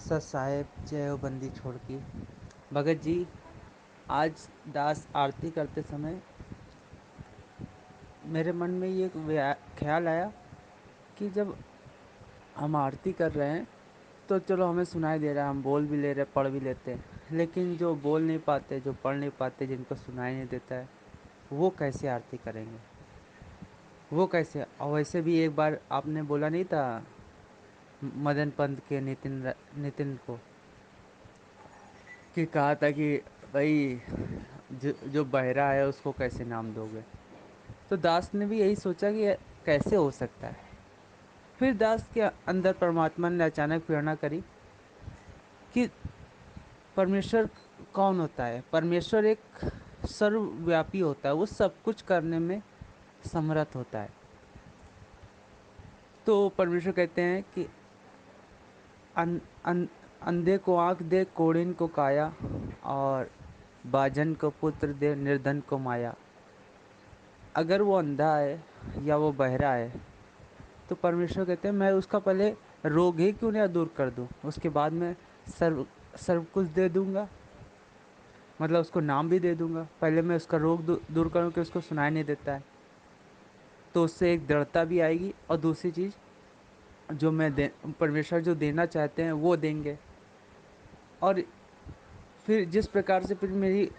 सत साहेब जय हो बंदी छोड़ की। भगत जी, आज दास आरती करते समय मेरे मन में ये ख्याल आया कि जब हम आरती कर रहे हैं तो चलो हमें सुनाई दे रहा है, हम बोल भी ले रहे, पढ़ भी लेते हैं, लेकिन जो बोल नहीं पाते, जो पढ़ नहीं पाते, जिनको सुनाई नहीं देता है, वो कैसे आरती करेंगे? वो कैसे? और वैसे भी एक बार आपने बोला नहीं था मदन पंत के नितिन को, कि कहा था कि भाई जो बहरा है उसको कैसे नाम दोगे? तो दास ने भी यही सोचा कि कैसे हो सकता है। फिर दास के अंदर परमात्मा ने अचानक प्रेरणा करी कि परमेश्वर कौन होता है? परमेश्वर एक सर्वव्यापी होता है, वो सब कुछ करने में समर्थ होता है। तो परमेश्वर कहते हैं कि अन, अन, अंधे को आँख दे, कोढ़िन को काया, और बाजन को पुत्र दे, निर्धन को माया। अगर वो अंधा है या वो बहरा है तो परमेश्वर कहते हैं मैं उसका पहले रोग ही क्यों ना दूर कर दूं, उसके बाद में सर्व सर्व कुछ दे दूंगा, मतलब उसको नाम भी दे दूंगा। पहले मैं उसका रोग दूर करूं कि उसको सुनाई नहीं देता है, तो उससे एक दृढ़ता भी आएगी, और दूसरी चीज़, जो मैं दे परमेश्वर जो देना चाहते हैं वो देंगे। और फिर जिस प्रकार से फिर मेरी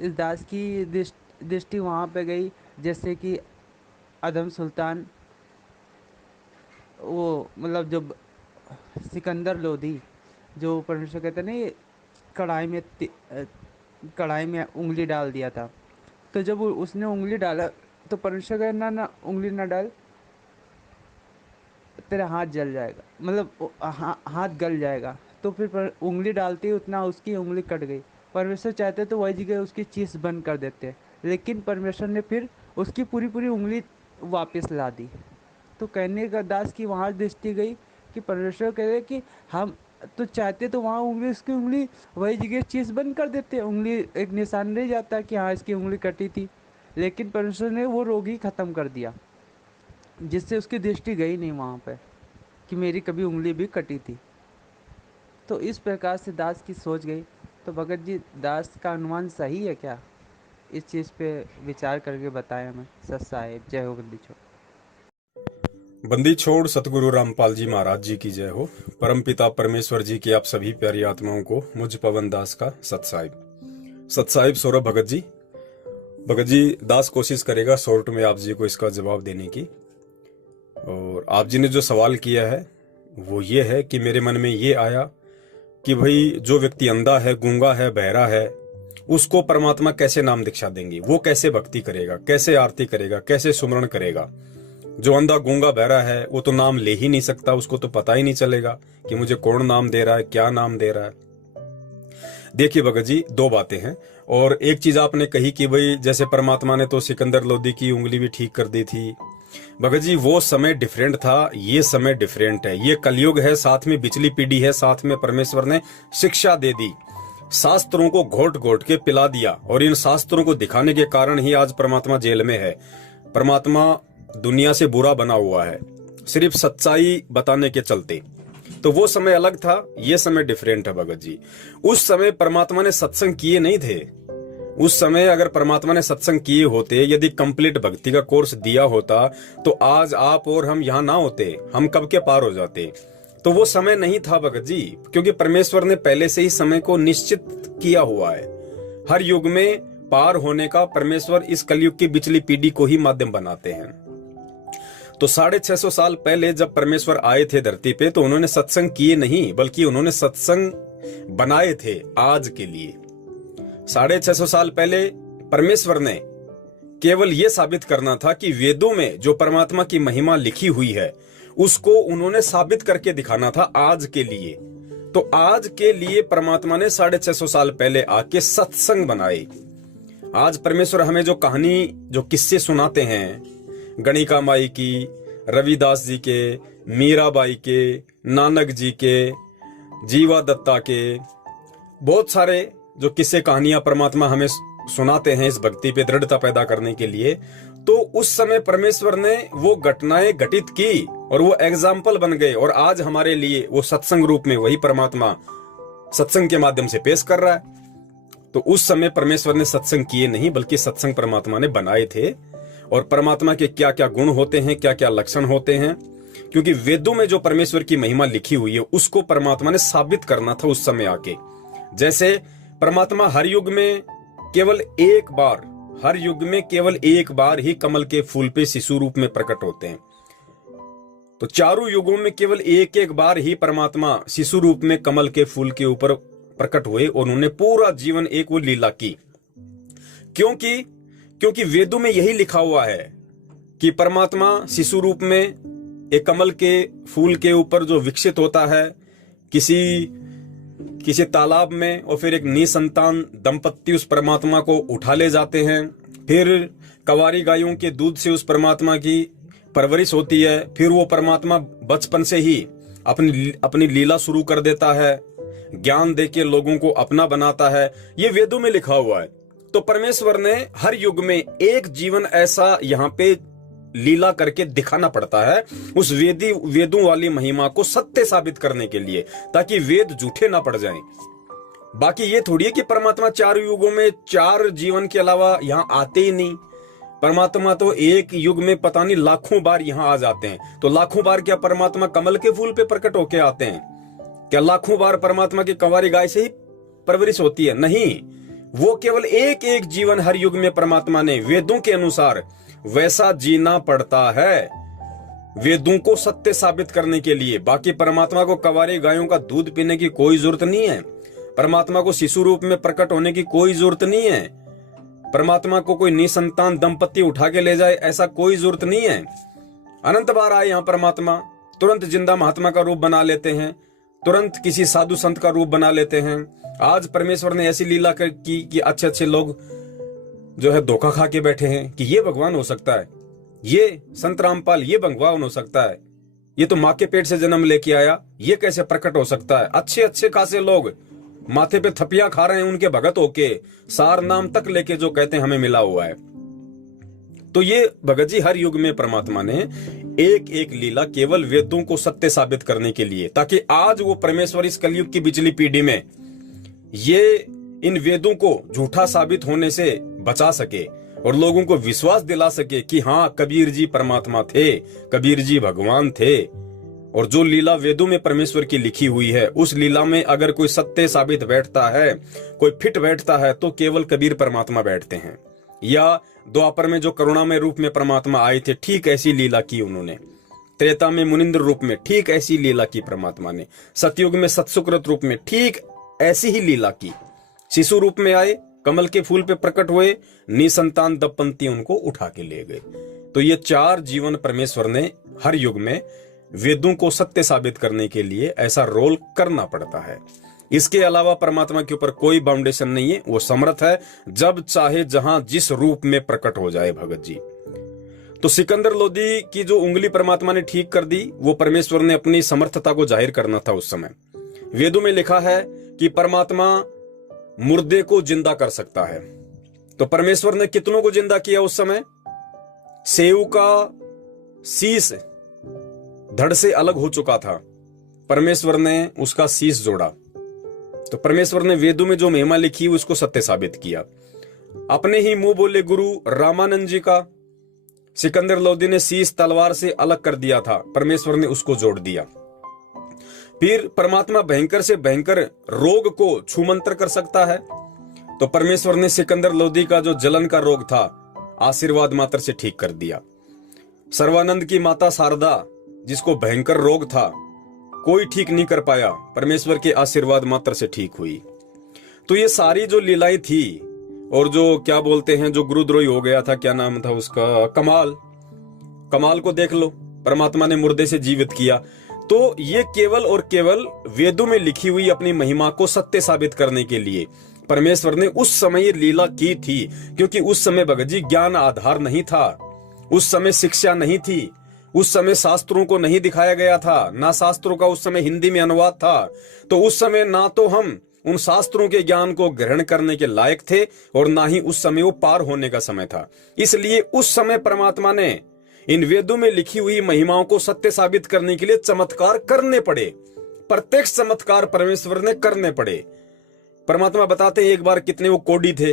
इस दास की दृष्टि वहाँ पे गई, जैसे कि अदम सुल्तान, वो मतलब जो सिकंदर लोधी, जो परमेश्वर कहते नहीं, कढ़ाई में कढ़ाई में उंगली डाल दिया था। तो जब उसने उंगली डाला तो परमेश्वर कहते ना ना, उंगली ना डाल, तेरा हाथ जल जाएगा, मतलब हाथ गल जाएगा। तो फिर उंगली डालते ही उतना उसकी उंगली कट गई। परमेश्वर चाहते तो वही जगह उसकी चीज बंद कर देते, लेकिन परमेश्वर ने फिर उसकी पूरी पूरी उंगली वापस ला दी। तो कहने का दास की वहाँ दृष्टि गई कि परमेश्वर कह रहे कि हम तो चाहते तो वहाँ उंगली, उसकी उंगली वही जगह चीज बंद कर देते, उंगली एक निशान रह जाता कि हाँ इसकी उंगली कटी थी, लेकिन परमेश्वर ने वो रोग ही खत्म कर दिया, जिससे उसकी दृष्टि गई नहीं वहाँ पे कि मेरी कभी उंगली भी कटी थी। तो इस प्रकार से दास की सोच गई। तो भगत जी, दास का अनुमान सही है क्या? इस चीज़ पे विचार करके बताएं हमें। सत साहेब जय हो बंदी छोड़। बंदी छोड़ सतगुरु रामपाल जी महाराज जी की जय हो। परमपिता परमेश्वर जी की आप सभी प्यारी आत्माओं को मुझ पवन दास का सत साहिब सौरभ भगत जी दास कोशिश करेगा शॉर्ट में आप जी को इसका जवाब देने की। और आप जी ने जो सवाल किया है वो ये है कि मेरे मन में ये आया कि भाई जो व्यक्ति अंधा है, गूंगा है, बहरा है, उसको परमात्मा कैसे नाम दीक्षा देंगे, वो कैसे भक्ति करेगा, कैसे आरती करेगा, कैसे सुमरण करेगा। जो अंधा गूंगा बहरा है वो तो नाम ले ही नहीं सकता, उसको तो पता ही नहीं चलेगा कि मुझे कौन नाम दे रहा है, क्या नाम दे रहा है। देखिए भगत जी, दो बातें हैं। और एक चीज आपने कही कि भाई जैसे परमात्मा ने तो सिकंदर लोदी की उंगली भी ठीक कर दी थी। भगत जी वो समय डिफरेंट था, ये समय डिफरेंट है। ये कलयुग है, साथ में पिछली पीढ़ी है, साथ में परमेश्वर ने शिक्षा दे दी, शास्त्रों को घोट घोट के पिला दिया, और इन शास्त्रों को दिखाने के कारण ही आज परमात्मा जेल में है। परमात्मा दुनिया से बुरा बना हुआ है सिर्फ सच्चाई बताने के चलते। तो वो समय अलग था, ये समय डिफरेंट है भगत जी। उस समय परमात्मा ने सत्संग किए नहीं थे। उस समय अगर परमात्मा ने सत्संग किए होते, यदि कंप्लीट भक्ति का कोर्स दिया होता, तो आज आप और हम यहां ना होते, हम कब के पार हो जाते। तो वो समय नहीं था भगत जी, क्योंकि परमेश्वर ने पहले से ही समय को निश्चित किया हुआ है। हर युग में पार होने का परमेश्वर इस कलयुग की पिछली पीढ़ी को ही माध्यम बनाते हैं। तो 650 साल पहले जब परमेश्वर आए थे धरती पे, तो उन्होंने सत्संग किए नहीं, बल्कि उन्होंने सत्संग बनाए थे आज के लिए। 650 साल पहले परमेश्वर ने केवल यह साबित करना था कि वेदों में जो परमात्मा की महिमा लिखी हुई है उसको उन्होंने साबित करके दिखाना था आज के लिए। तो आज के लिए परमात्मा ने 650 साल पहले आके सत्संग बनाए। आज परमेश्वर हमें जो कहानी, जो किस्से सुनाते हैं, गणिका माई की, रविदास जी के, मीराबाई के, नानक जी के, जीवा दत्ता के, बहुत सारे जो किस्से कहानियां परमात्मा हमें सुनाते हैं इस भक्ति पे दृढ़ता पैदा करने के लिए, तो उस समय परमेश्वर ने वो घटनाएं घटित की और वो एग्जाम्पल बन गए, और आज हमारे लिए वो सत्संग रूप में वही परमात्मा सत्संग के माध्यम से पेश कर रहा है। तो उस समय परमेश्वर ने सत्संग किए नहीं, बल्कि सत्संग परमात्मा ने बनाए थे। और परमात्मा के क्या क्या गुण होते हैं, क्या क्या लक्षण होते हैं, क्योंकि वेदों में जो परमेश्वर की महिमा लिखी हुई है उसको परमात्मा ने साबित करना था उस समय आके। जैसे परमात्मा हर युग में केवल एक बार ही कमल के फूल पे शिशु रूप में प्रकट होते हैं। तो चारों युगों में केवल एक बार ही परमात्मा शिशु रूप में कमल के फूल के ऊपर प्रकट हुए, और उन्होंने पूरा जीवन एक वो लीला की। क्योंकि वेदों में यही लिखा हुआ है कि परमात्मा शिशु रूप में एक कमल के फूल के ऊपर जो विकसित होता है किसी तालाब में, और फिर एक निसंतान दंपत्ति उस परमात्मा को उठा ले जाते हैं। फिर कवारी गायों के दूध से उस परमात्मा की परवरिश होती है। फिर वो परमात्मा बचपन से ही अपनी लीला शुरू कर देता है, ज्ञान देके लोगों को अपना बनाता है। ये वेदों में लिखा हुआ है। तो परमेश्वर ने हर युग में एक जीवन ऐसा यहाँ पे लीला करके दिखाना पड़ता है, उस वेदों वाली महिमा को सत्य साबित करने के लिए, ताकि वेद झूठे ना पड़ जाएं। बाकी ये थोड़ी है कि परमात्मा 4 युगों में 4 जीवन के अलावा यहाँ आते ही नहीं। परमात्मा तो एक युग में पता नहीं लाखों बार यहाँ आ जाते हैं। तो लाखों बार क्या परमात्मा कमल के फूल पे प्रकट होके आते हैं? क्या लाखों बार परमात्मा की कंवारी गाय से ही परवरिश होती है? नहीं, वो केवल एक जीवन हर युग में परमात्मा ने वेदों के अनुसार वैसा जीना पड़ता है, वेदों को सत्य साबित करने के लिए। बाकी परमात्मा को कंवारी गायों का दूध पीने की कोई जरूरत नहीं है, परमात्मा को शिशु रूप में प्रकट होने की कोई जरूरत नहीं है, परमात्मा को कोई निसंतान दंपत्ति उठा के ले जाए ऐसा कोई जरूरत नहीं है। अनंत बार आए यहाँ परमात्मा, तुरंत जिंदा महात्मा का रूप बना लेते हैं, तुरंत किसी साधु संत का रूप बना लेते हैं। आज परमेश्वर ने ऐसी लीला की कि अच्छे लोग जो है धोखा खा के बैठे हैं कि ये भगवान हो सकता है, ये संत रामपाल ये भगवान हो सकता है, ये तो माँ के पेट से जन्म लेके आया, ये कैसे प्रकट हो सकता है। अच्छे खासे लोग माथे पे थपिया खा रहे हैं उनके भगत होके, सार नाम तक लेके जो कहते हैं हमें मिला हुआ है। तो ये भगत जी हर युग में परमात्मा ने एक लीला केवल वेदों को सत्य साबित करने के लिए, ताकि आज वो परमेश्वर इस कलयुग की बिचली पीढ़ी में ये इन वेदों को झूठा साबित होने से बचा सके और लोगों को विश्वास दिला सके कि हाँ, कबीर जी परमात्मा थे, कबीर जी भगवान थे। और जो लीला वेदों में परमेश्वर की लिखी हुई है, उस लीला में अगर कोई सत्य साबित बैठता है, कोई फिट बैठता है, तो केवल कबीर परमात्मा बैठते हैं। या द्वापर में जो करुणामय रूप में परमात्मा आए थे, ठीक ऐसी लीला की उन्होंने। त्रेता में मुनिंद्र रूप में ठीक ऐसी लीला की परमात्मा ने। सतयुग में सत्सुकृत रूप में ठीक ऐसी ही लीला की। शिशु रूप में आए, कमल के फूल पे प्रकट हुए, निसंतान दंपत्ति उनको उठा के ले गए। तो ये 4 जीवन परमेश्वर ने हर युग में वेदों को सत्य साबित करने के लिए ऐसा रोल करना पड़ता है। इसके अलावा परमात्मा के ऊपर कोई बाउंडेशन नहीं है, वो समर्थ है, जब चाहे जहां जिस रूप में प्रकट हो जाए भगत जी। तो सिकंदर लोदी की जो उंगली परमात्मा ने ठीक कर दी, वो परमेश्वर ने अपनी समर्थता को जाहिर करना था उस समय। वेदों में लिखा है कि परमात्मा मुर्दे को जिंदा कर सकता है। तो परमेश्वर ने कितनों को जिंदा किया उस समय? सेव का शीश धड़ से अलग हो चुका था, परमेश्वर ने उसका शीश जोड़ा। तो परमेश्वर ने वेदों में जो महिमा लिखी उसको सत्य साबित किया। अपने ही मुंह बोले गुरु रामानंद जी का सिकंदर लोदी ने शीश तलवार से अलग कर दिया था, परमेश्वर ने उसको जोड़ दिया। फिर परमात्मा भयंकर से भयंकर रोग को छूमंतर कर सकता है, तो परमेश्वर ने सिकंदर लोदी का जो जलन का रोग था आशीर्वाद मात्र से ठीक कर दिया। सर्वानंद की माता शारदा, जिसको भयंकर रोग था, कोई ठीक नहीं कर पाया, परमेश्वर के आशीर्वाद मात्र से ठीक हुई। तो ये सारी जो लीलाएं थी, और जो क्या बोलते हैं जो गुरुद्रोही हो गया था, क्या नाम था उसका, कमाल को देख लो, परमात्मा ने मुर्दे से जीवित किया। तो ये केवल और केवल वेदों में लिखी हुई अपनी महिमा को सत्य साबित करने के लिए परमेश्वर ने उस समय ये लीला की थी। क्योंकि उस समय भगत जी ज्ञान आधार नहीं था, उस समय शिक्षा नहीं थी, उस समय शास्त्रों को नहीं दिखाया गया था, ना शास्त्रों का उस समय हिंदी में अनुवाद था। तो उस समय ना तो हम उन शास्त्रों के ज्ञान को ग्रहण करने के लायक थे और ना ही उस समय वो पार होने का समय था। इसलिए उस समय परमात्मा ने इन वेदों में लिखी हुई महिमाओं को सत्य साबित करने के लिए चमत्कार करने पड़े। प्रत्यक्ष चमत्कार परमेश्वर ने करने पड़े। परमात्मा बताते हैं एक बार कितने वो कोढ़ी थे।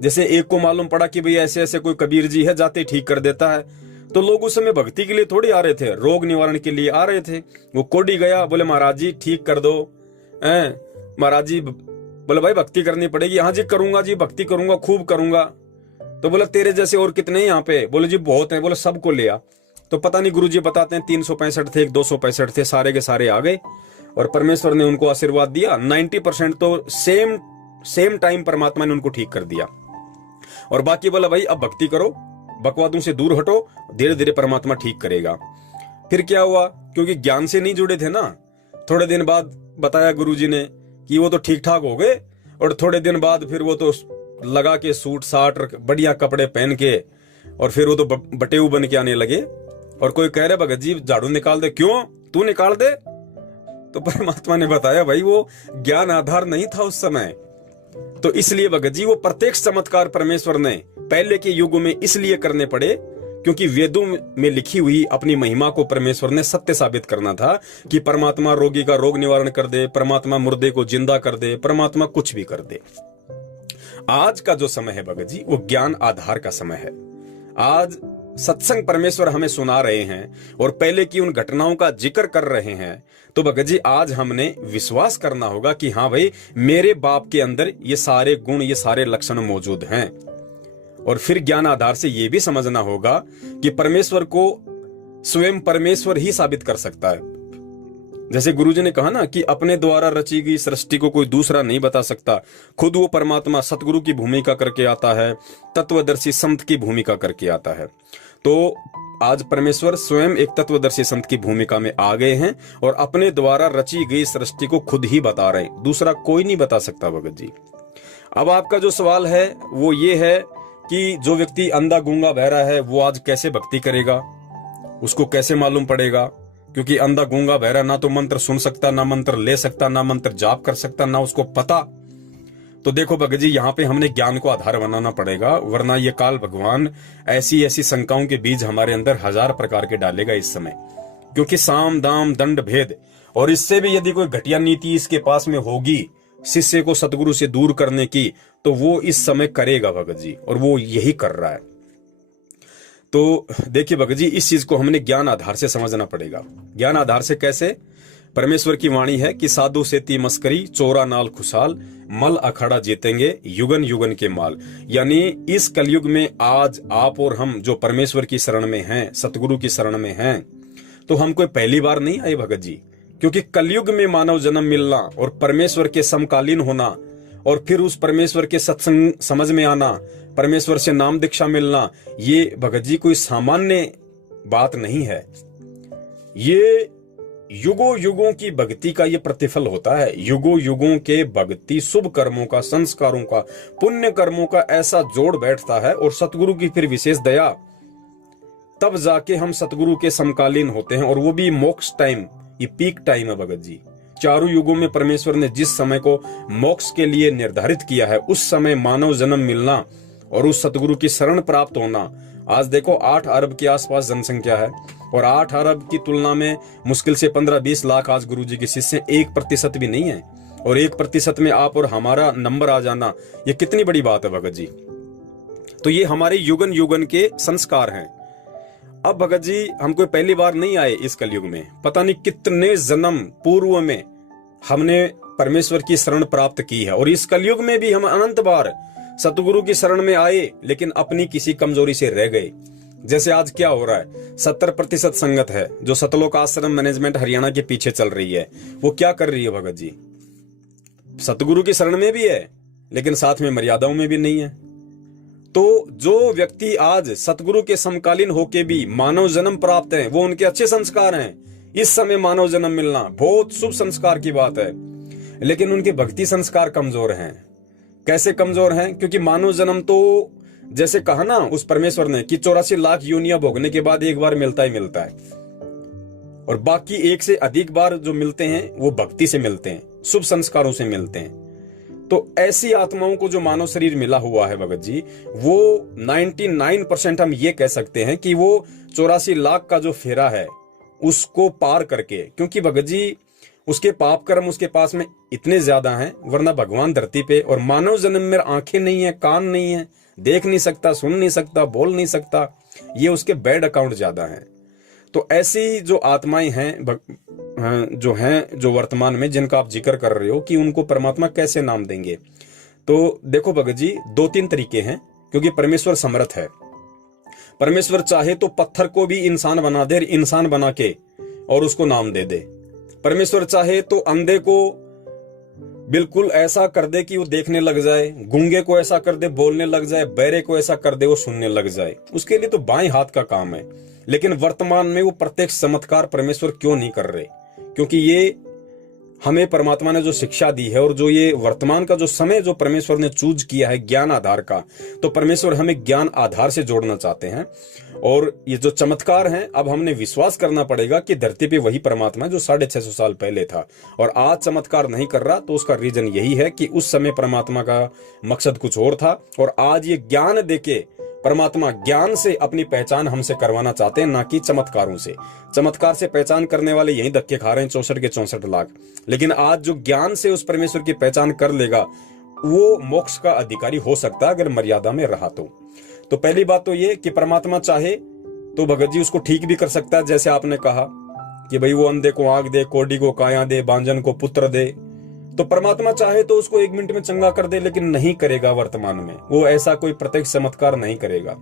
जैसे एक को मालूम पड़ा कि भाई ऐसे ऐसे कोई कबीर जी है, जाते ठीक कर देता है, तो लोग उस समय भक्ति के लिए थोड़ी आ रहे थे, रोग निवारण के लिए आ रहे थे। वो कोढ़ी गया, बोले महाराज जी ठीक कर दो। महाराज जी बोले भाई भक्ति करनी पड़ेगी। हाँ जी करूंगा जी, भक्ति करूंगा, खूब करूंगा। तो बोला तेरे जैसे और कितने यहाँ पे? बोले जी बहुत हैं। बोले सबको ले आ। तो पता नहीं, गुरुजी बताते हैं 365 थे, 265 थे, सारे के सारे आ गए और परमेश्वर ने उनको आशीर्वाद दिया। 90% तो सेम टाइम परमात्मा ने उनको ठीक कर दिया। और बाकी बोला भाई अब भक्ति करो, बकवादों से दूर हटो, धीरे धीरे परमात्मा ठीक करेगा। फिर क्या हुआ, क्योंकि ज्ञान से नहीं जुड़े थे ना, थोड़े दिन बाद बताया गुरुजी ने कि वो तो ठीक ठाक हो गए। और थोड़े दिन बाद फिर वो तो लगा के सूट साट बढ़िया कपड़े पहन के और फिर वो तो बटेऊ बन के आने लगे। और कोई कह रहे भगत जी झाड़ू निकाल दे। क्यों? तू निकाल दे। तो परमात्मा ने बताया भाई वो ज्ञान आधार नहीं था उस समय। तो इसलिए भगत जी वो प्रत्यक्ष चमत्कार परमेश्वर ने पहले के युगों में इसलिए करने पड़े क्योंकि वेदों में लिखी हुई अपनी महिमा को परमेश्वर ने सत्य साबित करना था कि परमात्मा रोगी का रोग निवारण कर दे, परमात्मा मुर्दे को जिंदा कर दे, परमात्मा कुछ भी कर दे। आज का जो समय है भगत जी वो ज्ञान आधार का समय है। आज सत्संग परमेश्वर हमें सुना रहे हैं और पहले की उन घटनाओं का जिक्र कर रहे हैं। तो भगत जी आज हमने विश्वास करना होगा कि हाँ भाई मेरे बाप के अंदर ये सारे गुण, ये सारे लक्षण मौजूद हैं। और फिर ज्ञान आधार से ये भी समझना होगा कि परमेश्वर को स्वयं परमेश्वर ही साबित कर सकता है। जैसे गुरुजी ने कहा ना कि अपने द्वारा रची गई सृष्टि को कोई दूसरा नहीं बता सकता, खुद वो परमात्मा सतगुरु की भूमिका करके आता है, तत्वदर्शी संत की भूमिका करके आता है। तो आज परमेश्वर स्वयं एक तत्वदर्शी संत की भूमिका में आ गए हैं और अपने द्वारा रची गई सृष्टि को खुद ही बता रहे हैं, दूसरा कोई नहीं बता सकता भगत जी। अब आपका जो सवाल है वो ये है कि जो व्यक्ति अंधा गूंगा बहरा है वो आज कैसे भक्ति करेगा, उसको कैसे मालूम पड़ेगा? क्योंकि अंधा गूंगा बहरा ना तो मंत्र सुन सकता, ना मंत्र ले सकता, ना मंत्र जाप कर सकता, ना उसको पता। तो देखो भगत जी यहाँ पे हमने ज्ञान को आधार बनाना पड़ेगा, वरना ये काल भगवान ऐसी ऐसी शंकाओं के बीज हमारे अंदर 1000 प्रकार के डालेगा इस समय। क्योंकि साम दाम दंड भेद, और इससे भी यदि कोई घटिया नीति इसके पास में होगी शिष्य को सतगुरु से दूर करने की, तो वो इस समय करेगा भगत जी, और वो यही कर रहा है। तो देखिए भगत जी इस चीज को हमने ज्ञान आधार से समझना पड़ेगा। ज्ञान आधार से कैसे? परमेश्वर की वाणी है कि साधु से ती मस्करी, चोरा नाल खुशाल, मल अखाड़ा जीतेंगे युगन युगन के माल। यानी इस कलयुग में आज आप और हम जो परमेश्वर की शरण में हैं, सतगुरु की शरण में हैं, तो हम कोई पहली बार नहीं आए भगत जी। क्योंकि कलयुग में मानव जन्म मिलना और परमेश्वर के समकालीन होना और फिर उस परमेश्वर के सत्संग समझ में आना, परमेश्वर से नाम दीक्षा मिलना, ये भगत जी कोई सामान्य बात नहीं है। ये युगों युगों की भक्ति का ये प्रतिफल होता है। युगों युगों के भक्ति, शुभ कर्मों का, संस्कारों का, पुण्य कर्मों का ऐसा जोड़ बैठता है और सतगुरु की फिर विशेष दया, तब जाके हम सतगुरु के समकालीन होते हैं। और वो भी मोक्ष टाइम, ये पीक टाइम है भगत जी। चारों युगों में परमेश्वर ने जिस समय को मोक्ष के लिए निर्धारित किया है, उस समय मानव जन्म मिलना और उस सतगुरु की शरण प्राप्त होना। आज देखो 8 अरब के आसपास जनसंख्या है और 8 अरब की तुलना में मुश्किल से 15-20 लाख आज गुरुजी के शिष्य, 1% भी नहीं है। और 1% में आप और हमारा नंबर आ जाना, ये कितनी बड़ी बात है भगत जी। तो ये हमारे युगन युगन के संस्कार हैं। अब भगत जी हम कोई पहली बार नहीं आए इस कलयुग में, पता नहीं कितने जन्म पूर्व में हमने परमेश्वर की शरण प्राप्त की है। और इस कलयुग में भी हम अनंत बार सतगुरु की शरण में आए, लेकिन अपनी किसी कमजोरी से रह गए। जैसे आज क्या हो रहा है, 70% संगत है जो सतलोक आश्रम मैनेजमेंट हरियाणा के पीछे चल रही है। वो क्या कर रही है भगत जी? सतगुरु की शरण में भी है लेकिन साथ में मर्यादाओं में भी नहीं है। तो जो व्यक्ति आज सतगुरु के समकालीन होके भी मानव जन्म प्राप्त है, वो उनके अच्छे संस्कार हैं। इस समय मानव जन्म मिलना बहुत शुभ संस्कार की बात है, लेकिन उनके भक्ति संस्कार कमजोर हैं। कैसे कमजोर हैं? क्योंकि मानव जन्म तो जैसे कहा ना उस परमेश्वर ने कि 84 लाख योनियां भोगने के बाद एक बार मिलता ही मिलता है, और बाकी 1 से अधिक बार जो मिलते हैं वो भक्ति से मिलते हैं, शुभ संस्कारों से मिलते हैं। तो ऐसी आत्माओं को जो मानव शरीर मिला हुआ है भगत जी, वो 99% हम ये कह सकते हैं कि वो 84 लाख का जो फेरा है उसको पार करके, क्योंकि भगत जी उसके पाप कर्म उसके पास में इतने ज्यादा हैं, वरना भगवान धरती पे और मानव जन्म में आंखें नहीं है, कान नहीं है, देख नहीं सकता, सुन नहीं सकता, बोल नहीं सकता, ये उसके बैड अकाउंट ज्यादा हैं। तो ऐसी जो आत्माएं हैं जो वर्तमान में जिनका आप जिक्र कर रहे हो कि उनको परमात्मा कैसे नाम देंगे, तो देखो भगत जी 2-3 तरीके हैं, क्योंकि परमेश्वर समर्थ है। परमेश्वर चाहे तो पत्थर को भी इंसान बना दे, इंसान बना के और उसको नाम दे दे। परमेश्वर चाहे तो अंधे को बिल्कुल ऐसा कर दे कि वो देखने लग जाए, गूंगे को ऐसा कर दे बोलने लग जाए, बहरे को ऐसा कर दे वो सुनने लग जाए। उसके लिए तो बाएं हाथ का काम है। लेकिन वर्तमान में वो प्रत्यक्ष चमत्कार परमेश्वर क्यों नहीं कर रहे? क्योंकि ये हमें परमात्मा ने जो शिक्षा दी है और जो ये वर्तमान का जो समय जो परमेश्वर ने चूज किया है ज्ञान आधार का, तो परमेश्वर हमें ज्ञान आधार से जोड़ना चाहते हैं। और ये जो चमत्कार हैं, अब हमने विश्वास करना पड़ेगा कि धरती पे वही परमात्मा जो 650 साल पहले था और आज चमत्कार नहीं कर रहा। तो उसका रीजन यही है कि उस समय परमात्मा का मकसद कुछ और था और आज ये ज्ञान देके परमात्मा ज्ञान से अपनी पहचान हमसे करवाना चाहते हैं, ना कि चमत्कारों से। चमत्कार से पहचान करने वाले यही धक्के खा रहे हैं 64 के 64 लाख। लेकिन आज जो ज्ञान से उस परमेश्वर की पहचान कर लेगा वो मोक्ष का अधिकारी हो सकता है, अगर मर्यादा में रहा तो पहली बात तो ये कि परमात्मा चाहे तो भगत जी उसको ठीक भी कर सकता है। जैसे आपने कहा कि भाई वो अंधे को आंख दे, कोढ़ी को काया दे, बांझन को पुत्र दे, तो परमात्मा चाहे तो उसको 1 मिनट में चंगा कर दे, लेकिन नहीं करेगा। वर्तमान में वो ऐसा कोई प्रत्यक्ष चमत्कार नहीं करेगा।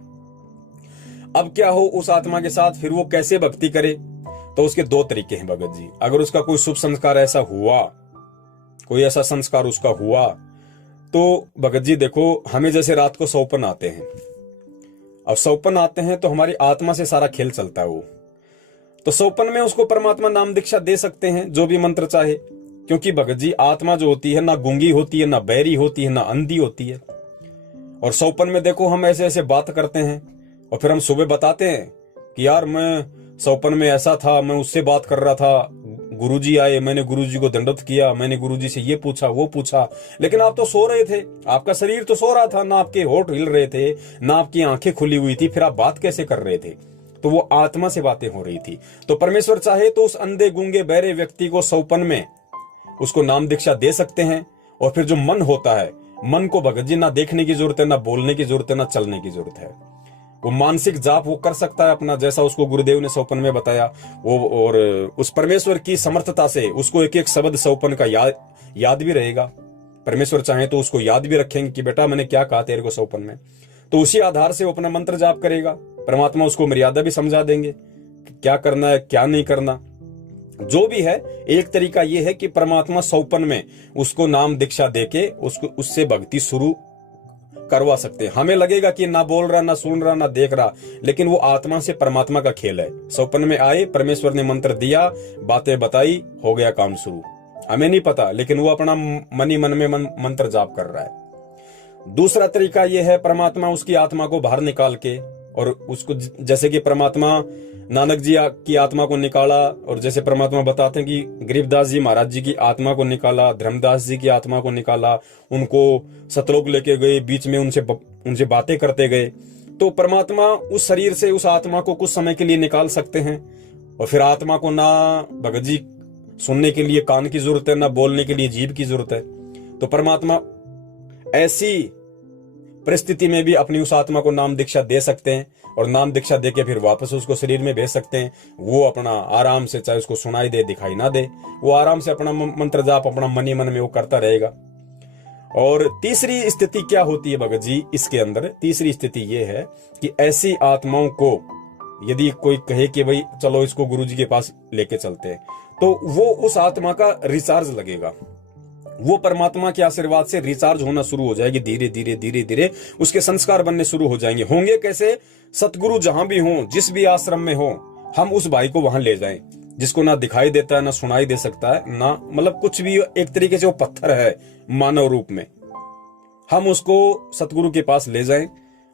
अब क्या हो उस आत्मा के साथ, फिर वो कैसे भक्ति करे? तो उसके 2 तरीके हैं भगत जी। अगर उसका कोई शुभ संस्कार ऐसा हुआ, कोई ऐसा संस्कार उसका हुआ, तो भगत जी देखो हमें जैसे रात को सौपन आते हैं, अब सौपन आते हैं तो हमारी आत्मा से सारा खेल चलता है वो। तो सौपन में उसको परमात्मा नाम दीक्षा दे सकते हैं, जो भी मंत्र चाहे, क्योंकि भगत जी आत्मा जो होती है ना गूंगी होती है, ना बहरी होती है, ना अंधी होती है। और सौपन में देखो हम ऐसे ऐसे बात करते हैं और फिर हम सुबह बताते हैं कि यार मैं सौपन में ऐसा था, मैं उससे बात कर रहा था, गुरुजी आए, मैंने गुरुजी को दंडवत किया, मैंने गुरुजी से ये पूछा वो पूछा। लेकिन आप तो सो रहे थे, आपका शरीर तो सो रहा था, ना आपके होठ हिल रहे थे, ना आपकी आंखें खुली हुई थी, फिर आप बात कैसे कर रहे थे? तो वो आत्मा से बातें हो रही थी। तो परमेश्वर चाहे तो उस अंधे गूंगे बहरे व्यक्ति को सौपन में उसको नाम दीक्षा दे सकते हैं। और फिर जो मन होता है, मन को भगत जी ना देखने की जरूरत है, ना बोलने की जरूरत है, ना चलने की जरूरत है। वो मानसिक जाप वो कर सकता है अपना, जैसा उसको गुरुदेव ने सौपन में बताया वो। और उस परमेश्वर की समर्थता से उसको एक एक शब्द सौपन का याद भी रहेगा। परमेश्वर चाहे तो उसको याद भी रखेंगे कि बेटा मैंने क्या कहा तेरे को सौपन में। तो उसी आधार से वो अपना मंत्र जाप करेगा। परमात्मा उसको मर्यादा भी समझा देंगे, क्या करना है क्या नहीं करना। जो भी है, एक तरीका यह है कि परमात्मा सौपन में उसको नाम दीक्षा देके उसको उससे भक्ति शुरू करवा सकते हैं। हमें लगेगा कि ना बोल रहा, ना सुन रहा, ना देख रहा, लेकिन वो आत्मा से परमात्मा का खेल है। सौपन में आए, परमेश्वर ने मंत्र दिया, बातें बताई, हो गया काम शुरू। हमें नहीं पता, लेकिन वो अपना मन ही मन में मंत्र जाप कर रहा है। दूसरा तरीका यह है, परमात्मा उसकी आत्मा को बाहर निकाल के और उसको, जैसे कि परमात्मा नानक जी की आत्मा को निकाला, और जैसे परमात्मा बताते हैं कि गरीबदास जी महाराज जी की आत्मा को निकाला, धर्मदास जी की आत्मा को निकाला, उनको सतलोक लेके गए, बीच में उनसे बातें करते गए। तो परमात्मा उस शरीर से उस आत्मा को कुछ समय के लिए निकाल सकते हैं। और फिर आत्मा को ना भगत जी सुनने के लिए कान की जरूरत है, ना बोलने के लिए जीभ की जरूरत है। तो परमात्मा ऐसी परिस्थिति में भी अपनी उस आत्मा को नाम दीक्षा दे सकते हैं और नाम दीक्षा देके फिर वापस उसको शरीर में भेज सकते हैं। वो अपना आराम से, चाहे उसको सुनाई दे दिखाई ना दे, वो आराम से अपना मंत्र जाप अपना मन ही मन में वो करता रहेगा। और तीसरी स्थिति क्या होती है भगत जी इसके अंदर? तीसरी स्थिति ये है कि ऐसी आत्माओं को यदि कोई कहे कि भाई चलो इसको गुरुजी के पास लेके चलते हैं, तो वो उस आत्मा का रिचार्ज लगेगा। वो परमात्मा के आशीर्वाद से रिचार्ज होना शुरू हो जाएगी। धीरे धीरे धीरे धीरे उसके संस्कार बनने शुरू हो जाएंगे। होंगे कैसे? सतगुरु जहां भी हो, जिस भी आश्रम में हो, हम उस भाई को वहां ले जाएं, जिसको ना दिखाई देता है, ना सुनाई दे सकता है, ना मतलब कुछ भी। एक तरीके से वो पत्थर है मानव रूप में। हम उसको सतगुरु के पास ले जाएं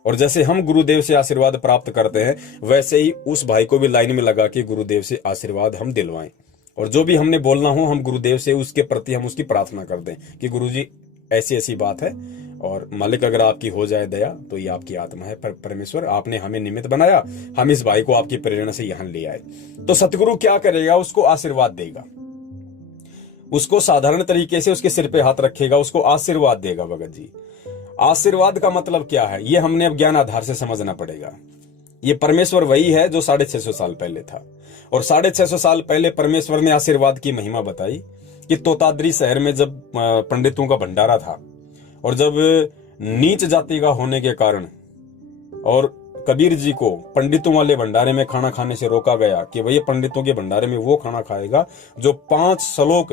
और जैसे हम गुरुदेव से आशीर्वाद प्राप्त करते हैं, वैसे ही उस भाई को भी लाइन में लगा के गुरुदेव से आशीर्वाद हम दिलवाएं। और जो भी हमने बोलना हो, हम गुरुदेव से उसके प्रति हम उसकी प्रार्थना कर दें कि गुरुजी ऐसी ऐसी बात है, और मालिक अगर आपकी हो जाए दया तो ये आपकी आत्मा है। पर परमेश्वर आपने हमें निमित्त बनाया, हम इस भाई को आपकी प्रेरणा से यहां ले आए। तो सतगुरु क्या करेगा, उसको आशीर्वाद देगा, उसको साधारण तरीके से उसके सिर पे हाथ रखेगा, उसको आशीर्वाद देगा। भगत जी, आशीर्वाद का मतलब क्या है, ये हमने अब ज्ञान आधार से समझना पड़ेगा। ये परमेश्वर वही है जो 650 साल पहले था, और 650 साल पहले परमेश्वर ने आशीर्वाद की महिमा बताई कि तोताद्री शहर में जब पंडितों का भंडारा था, और जब नीच जाति का होने के कारण और कबीर जी को पंडितों वाले भंडारे में खाना खाने से रोका गया कि भैया पंडितों के भंडारे में वो खाना खाएगा जो 5 श्लोक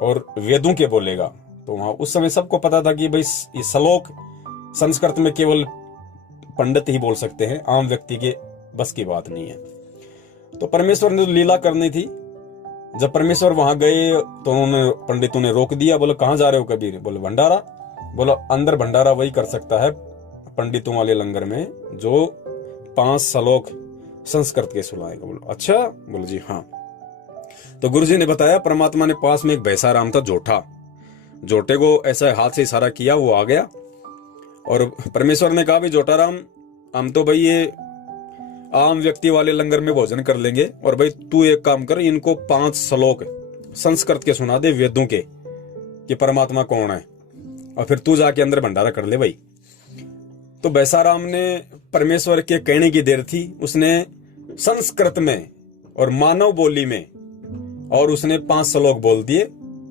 और वेदों के बोलेगा। तो वहां उस समय सबको पता था कि भाई ये श्लोक संस्कृत में केवल पंडित ही बोल सकते हैं, आम व्यक्ति के बस की बात नहीं है। तो परमेश्वर ने लीला करनी थी। जब परमेश्वर वहां गए तो उन्होंने पंडितों ने रोक दिया, बोले कहां जा रहे हो कबीर? बोले भंडारा। बोला अंदर भंडारा वही कर सकता है पंडितों वाले लंगर में जो 5 श्लोक संस्कृत के सुनाएगा। बोलो अच्छा? बोले जी हाँ। तो गुरुजी ने बताया, परमात्मा ने पास में एक भैंसाराम था जोठा, जोटे को ऐसा हाथ से इशारा किया, वो आ गया, और परमेश्वर ने कहा भी जोटाराम हम तो भाई ये आम व्यक्ति वाले लंगर में भोजन कर लेंगे, और भाई तू एक काम कर, इनको 5 श्लोक संस्कृत के सुना दे वेदों के कि परमात्मा कौन है, और फिर तू जाके अंदर भंडारा कर ले भाई। तो भैंसाराम ने परमेश्वर के कहने की देर थी, उसने संस्कृत में और मानव बोली में और उसने 5 श्लोक बोल दिए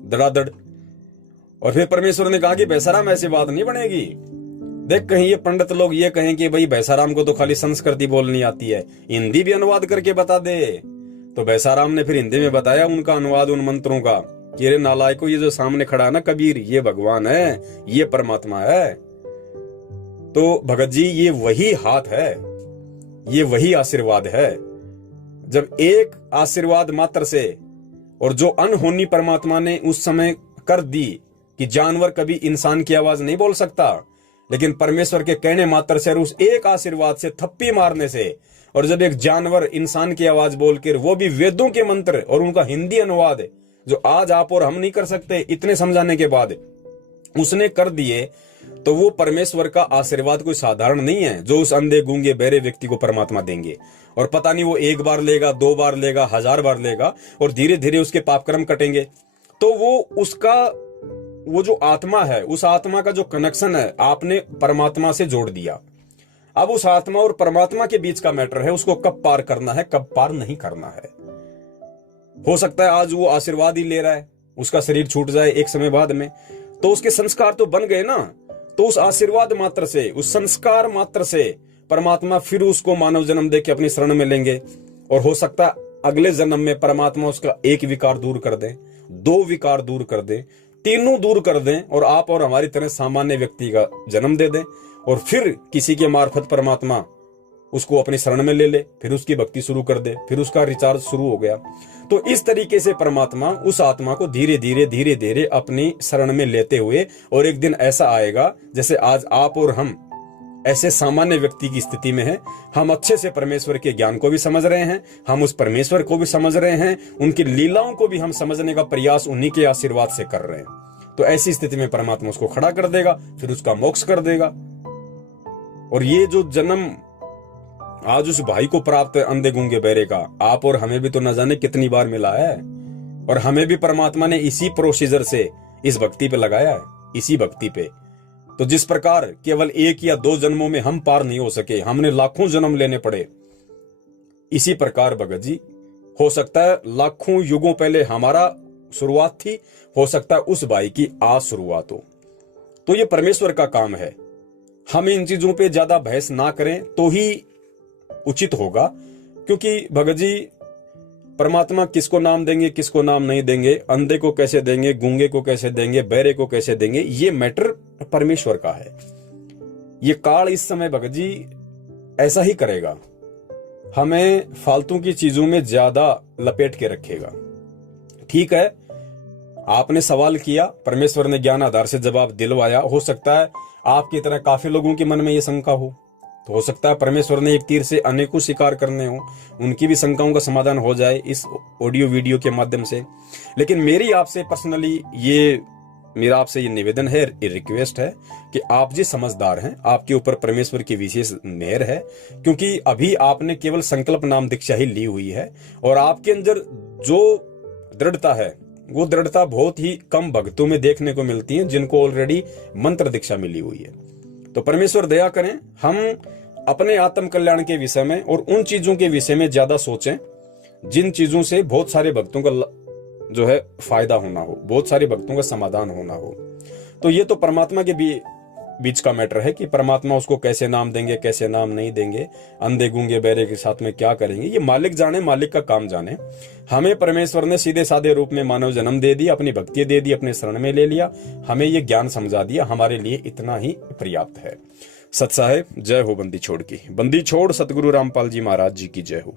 धड़ाधड़। और फिर परमेश्वर ने कहा कि भैंसाराम ऐसी बात नहीं बनेगी, देख कहीं ये पंडित लोग ये कहें कि भाई भैंसाराम को तो खाली संस्कृति बोलनी आती है, हिंदी भी अनुवाद करके बता दे। तो भैंसाराम ने फिर हिंदी में बताया उनका अनुवाद उन मंत्रों का कि रे नालायको, ये जो सामने खड़ा है ना कबीर, ये भगवान है, ये परमात्मा है। तो भगत जी ये वही हाथ है, ये वही आशीर्वाद है। जब एक आशीर्वाद मात्र से, और जो अनहोनी परमात्मा ने उस समय कर दी कि जानवर कभी इंसान की आवाज नहीं बोल सकता, लेकिन परमेश्वर के कहने मात्र से और उस एक आशीर्वाद से थप्पी मारने से, और जब एक जानवर इंसान की आवाज बोलकर, वो भी वेदों के मंत्र और उनका हिंदी अनुवाद जो आज आप और हम नहीं कर सकते, इतने समझाने के बाद उसने कर दिए, तो वो परमेश्वर का आशीर्वाद कोई साधारण नहीं है जो उस अंधे गूंगे बहरे व्यक्ति को परमात्मा देंगे। और पता नहीं वो 1 बार लेगा, 2 बार लेगा, 1000 बार लेगा, और धीरे धीरे उसके पाप कर्म कटेंगे। तो वो उसका वो जो आत्मा है, उस आत्मा का जो कनेक्शन है आपने परमात्मा से जोड़ दिया। अब उस आत्मा और परमात्मा के बीच का मैटर है, उसको कब पार करना है, कब पार नहीं करना है। हो सकता है आज वो आशीर्वाद ही ले रहा है, उसका शरीर छूट जाए एक समय बाद में, तो उसके संस्कार तो बन गए ना। तो उस आशीर्वाद मात्र से, उस संस्कार मात्र से परमात्मा फिर उसको मानव जन्म दे के अपनी शरण में लेंगे। और हो सकता है अगले जन्म में परमात्मा उसका 1 विकार दूर कर दे, 2 विकार दूर कर दे, 3 दूर कर दें, और आप और हमारी तरह सामान्य व्यक्ति का जन्म दे दें, और फिर किसी के मार्फत परमात्मा उसको अपनी शरण में ले ले, फिर उसकी भक्ति शुरू कर दे, फिर उसका रिचार्ज शुरू हो गया। तो इस तरीके से परमात्मा उस आत्मा को धीरे धीरे अपनी शरण में लेते हुए, और एक दिन ऐसा आएगा जैसे आज आप और हम ऐसे सामान्य व्यक्ति की स्थिति में है, हम अच्छे से परमेश्वर के ज्ञान को भी समझ रहे हैं, हम उस परमेश्वर को भी समझ रहे हैं, उनकी लीलाओं को भी हम समझने का प्रयास उन्हीं के आशीर्वाद से कर रहे हैं। तो ऐसी स्थिति में परमात्मा उसको खड़ा कर देगा, फिर उसका मोक्ष कर देगा। और ये जो जन्म आज उस भाई को प्राप्त है अंधे गूंगे बहरे का, आप और हमें भी तो न जाने कितनी बार मिला है, और हमें भी परमात्मा ने इसी प्रोसीजर से इस भक्ति पे लगाया है, इसी भक्ति पे। तो जिस प्रकार केवल 1 या 2 जन्मों में हम पार नहीं हो सके, हमने लाखों जन्म लेने पड़े, इसी प्रकार भगत जी हो सकता है लाखों युगों पहले हमारा शुरुआत थी, हो सकता है उस भाई की आज शुरुआत हो। तो ये परमेश्वर का काम है, हम इन चीजों पे ज्यादा बहस ना करें तो ही उचित होगा। क्योंकि भगत जी परमात्मा किसको नाम देंगे, किसको नाम नहीं देंगे, अंधे को कैसे देंगे, गूंगे को कैसे देंगे, बहरे को कैसे देंगे, ये मैटर परमेश्वर का है। ये काल इस समय भगत जी ऐसा ही करेगा, हमें फालतू की चीजों में ज्यादा लपेट के रखेगा। ठीक है, आपने सवाल किया, परमेश्वर ने ज्ञान आधार से जवाब दिलवाया। हो सकता है आपकी तरह काफी लोगों के मन में यह शंका हो, तो हो सकता है परमेश्वर ने एक तीर से अनेकों शिकार करने हो, उनकी भी शंकाओं का समाधान हो जाए इस ऑडियो वीडियो के माध्यम से। लेकिन मेरी आपसे पर्सनली ये मेरा आपसे ये निवेदन है, ये रिक्वेस्ट है कि आप जी समझदार हैं, आपके ऊपर परमेश्वर की विशेष मेहर है, क्योंकि अभी आपने केवल संकल्प नाम दीक्षा ही ली हुई है और आपके अंदर जो दृढ़ता है वो दृढ़ता बहुत ही कम भक्तों में देखने को मिलती है जिनको ऑलरेडी मंत्र दीक्षा मिली हुई है। तो परमेश्वर दया करें, हम अपने आत्म कल्याण के विषय में और उन चीजों के विषय में ज्यादा सोचें जिन चीजों से बहुत सारे भक्तों का जो है फायदा होना हो, बहुत सारे भक्तों का समाधान होना हो। तो ये तो परमात्मा के बीच का मैटर है कि परमात्मा उसको कैसे नाम देंगे, कैसे नाम नहीं देंगे, अंधे गूंगे बहरे के साथ में क्या करेंगे, ये मालिक जाने, मालिक का काम जाने। हमें परमेश्वर ने सीधे साधे रूप में मानव जन्म दे दिया, अपनी भक्ति दे दी, अपने शरण में ले लिया, हमें ये ज्ञान समझा दिया, हमारे लिए इतना ही पर्याप्त है। सत साहेब, जय हो बंदी छोड़ की। बंदी छोड़ सतगुरु रामपाल जी महाराज जी की जय हो।